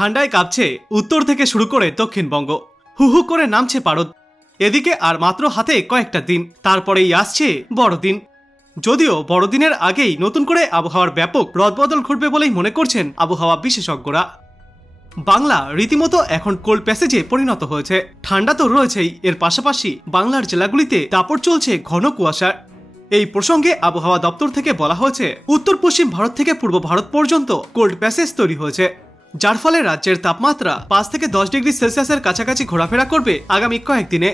ঠান্ডায় কাঁপছে উত্তর থেকে শুরু করে দক্ষিণবঙ্গ। হু হু করে নামছে পারদ। এদিকে আর মাত্র হাতে কয়েকটা দিন, তারপরেই আসছে বড়দিন। যদিও বড়দিনের আগেই নতুন করে আবহাওয়ার ব্যাপক রদবদল ঘটবে বলেই মনে করছেন আবহাওয়া বিশেষজ্ঞরা। বাংলা রীতিমতো এখন কোল্ড প্যাসেজে পরিণত হয়েছে। ঠান্ডা তো রয়েছেই, এর পাশাপাশি বাংলার জেলাগুলিতে দাপট চলছে ঘন কুয়াশার। এই প্রসঙ্গে আবহাওয়া দপ্তর থেকে বলা হয়েছে, উত্তর পশ্চিম ভারত থেকে পূর্ব ভারত পর্যন্ত কোল্ড প্যাসেজ তৈরি হয়েছে, যার ফলে রাজ্যের তাপমাত্রা 5 থেকে 10 ডিগ্রি সেলসিয়াসের কাছাকাছি ঘোরাফেরা করবে আগামী কয়েকদিনে।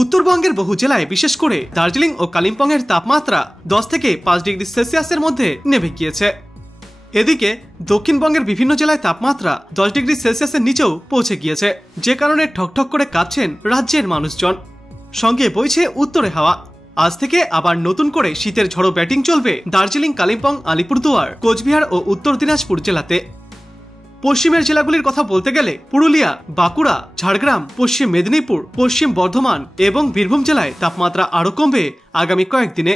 উত্তরবঙ্গের বহু জেলায় বিশেষ করে দার্জিলিং ও কালিম্পং এর তাপমাত্রা 10 থেকে 5 ডিগ্রি সেলসিয়াসের মধ্যে নেমে গিয়েছে। এদিকে দক্ষিণবঙ্গের বিভিন্ন জেলায় তাপমাত্রা 10 ডিগ্রি সেলসিয়াসের নিচেও পৌঁছে গিয়েছে, যে কারণে ঠকঠক করে কাঁপছেন রাজ্যের মানুষজন। সঙ্গে বইছে উত্তরে হাওয়া। আজ থেকে আবার নতুন করে শীতের ঝড়ো ব্যাটিং চলবে দার্জিলিং, কালিম্পং, আলিপুরদুয়ার, কোচবিহার ও উত্তর দিনাজপুর জেলাতে। পশ্চিমের জেলাগুলির কথা বলতে গেলে পুরুলিয়া, বাঁকুড়া, ঝাড়গ্রাম, পশ্চিম মেদিনীপুর, পশ্চিম বর্ধমান এবং বীরভূম জেলায় তাপমাত্রা আরও কমবে আগামী কয়েকদিনে।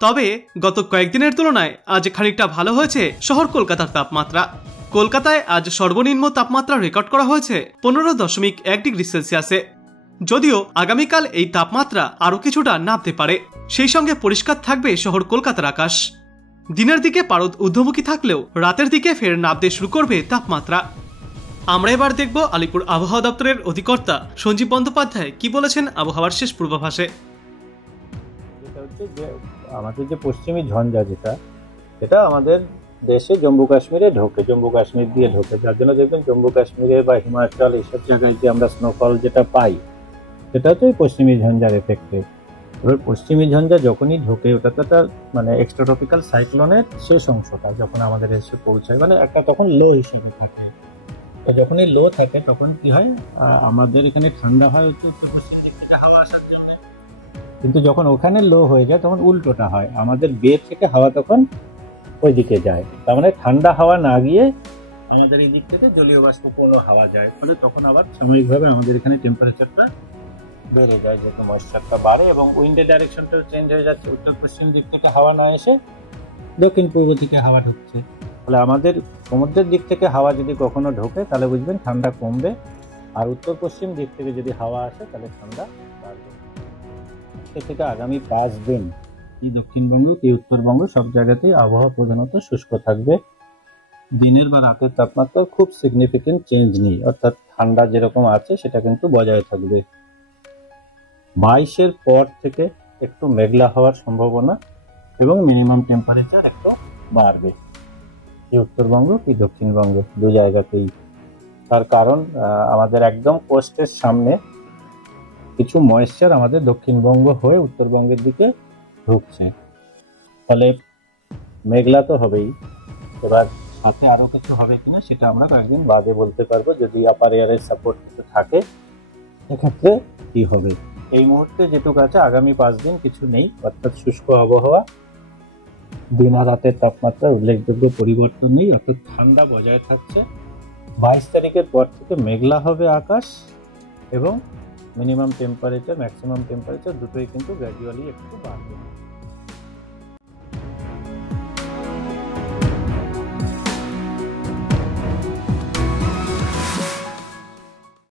তবে গত কয়েকদিনের তুলনায় আজ খানিকটা ভালো হয়েছে শহর কলকাতার তাপমাত্রা। কলকাতায় আজ সর্বনিম্ন তাপমাত্রা রেকর্ড করা হয়েছে 15.1 ডিগ্রি সেলসিয়াসে। যদিও আগামীকাল এই তাপমাত্রা আরও কিছুটা নামতে পারে। সেই সঙ্গে পরিষ্কার থাকবে শহর কলকাতার আকাশ। দিনের দিকে পারদ ঊর্ধ্বমুখী থাকলেও রাতের দিকে ফের নামতে শুরু করবে তাপমাত্রা। আমরা এবার দেখব আলিপুর আবহাওয়া দপ্তরের অধিকর্তা সঞ্জীব বন্দ্যোপাধ্যায় কি বলেছেন আবহাওয়ার শেষ পূর্বাভাসে। আমাদের যে পশ্চিমী ঝঞ্ঝা যেটা আমাদের দেশে জম্মু কাশ্মীরে ঢোকে, জম্মু কাশ্মীর দিয়ে ঢোকে, যার জন্য দেখবেন জম্মু কাশ্মীরে বা হিমাচল এইসব জায়গায় যে আমরা স্নোফল যেটা পাই সেটা হচ্ছে পশ্চিমী ঝঞ্ঝার এফেক্টে। এবার পশ্চিমী ঝঞ্ঝা যখনই ঢোকে, ওটা তো একটা মানে এক্সট্রাট্রপিক্যাল সাইক্লোনের শেষ অংশটা যখন আমাদের এসে পৌঁছায়, মানে একটা তখন লো হিসেবে থাকে। তো যখনই লো থাকে তখন কি হয়, আমাদের এখানে ঠান্ডা হয় হচ্ছে উত্তর পশ্চিম দিক থেকে হাওয়া আসার জন্য, কিন্তু যখন ওখানে লো হয়ে যায় তখন উল্টোটা হয়, আমাদের বে থেকে হাওয়া তখন ওই দিকে যায়। তার মানে ঠান্ডা হাওয়া না গিয়ে আমাদের এই দিক থেকে জলীয় বাষ্পপূর্ণ হাওয়া যায়, ফলে তখন আবার সাময়িকভাবে আমাদের এখানে টেম্পারেচারটা বেড়ে যায়, যেহেতু ময়েশ্চারটা বাড়ে এবং উইন্ডের ডাইরেকশনটাও চেঞ্জ হয়ে যাচ্ছে। উত্তর পশ্চিম দিক থেকে হাওয়া না এসে দক্ষিণ পূর্ব দিকে হাওয়া ঢুকছে, ফলে আমাদের সমুদ্রের দিক থেকে হাওয়া যদি কখনো ঢোকে তাহলে বুঝবেন ঠান্ডা কমবে, আর উত্তর পশ্চিম দিক থেকে যদি হাওয়া আসে তাহলে ঠান্ডা বাড়বে। আজকে থেকে আগামী 5 দিন এই দক্ষিণবঙ্গ এই উত্তরবঙ্গ সব জায়গাতেই আবহাওয়া প্রধানত শুষ্ক থাকবে। দিনের বা রাতের তাপমাত্রা খুব সিগনিফিকেন্ট চেঞ্জ নেই, অর্থাৎ ঠান্ডা যেরকম আছে সেটা কিন্তু বজায় থাকবে। 22-এর পর থেকে একটু মেঘলা হওয়ার সম্ভাবনা এবং মিনিমাম টেম্পারেচার একটু বাড়বে এই উত্তরবঙ্গ কি দক্ষিণবঙ্গে দু জায়গাতেই। তার কারণ আমাদের একদম কোস্টের সামনে কিছু ময়েশ্চার আমাদের দক্ষিণবঙ্গ হয়ে উত্তরবঙ্গের দিকে ঢুকছে, ফলে মেঘলা তো হবেই। এবার সাথে আরো কিছু হবে কিনা সেটা আমরা কয়েকদিন বাদে বলতে পারবো, যদি আপার এয়ারের সাপোর্ট থাকে এক্ষেত্রে কি হবে। এই মুহূর্তে যেটুকু আছে আগামী 5 দিন কিছু নেই, অর্থাৎ শুষ্ক আবহাওয়া, দিন আর রাতের তাপমাত্রার উল্লেখযোগ্য পরিবর্তন নেই, অর্থাৎ ঠান্ডা বজায় থাকছে। 22 তারিখের পর থেকে মেঘলা হবে আকাশ এবং মিনিমাম টেম্পারেচার ম্যাক্সিমাম টেম্পারেচার দুটোই কিন্তু গ্র্যাজুয়ালি একটু বাড়বে।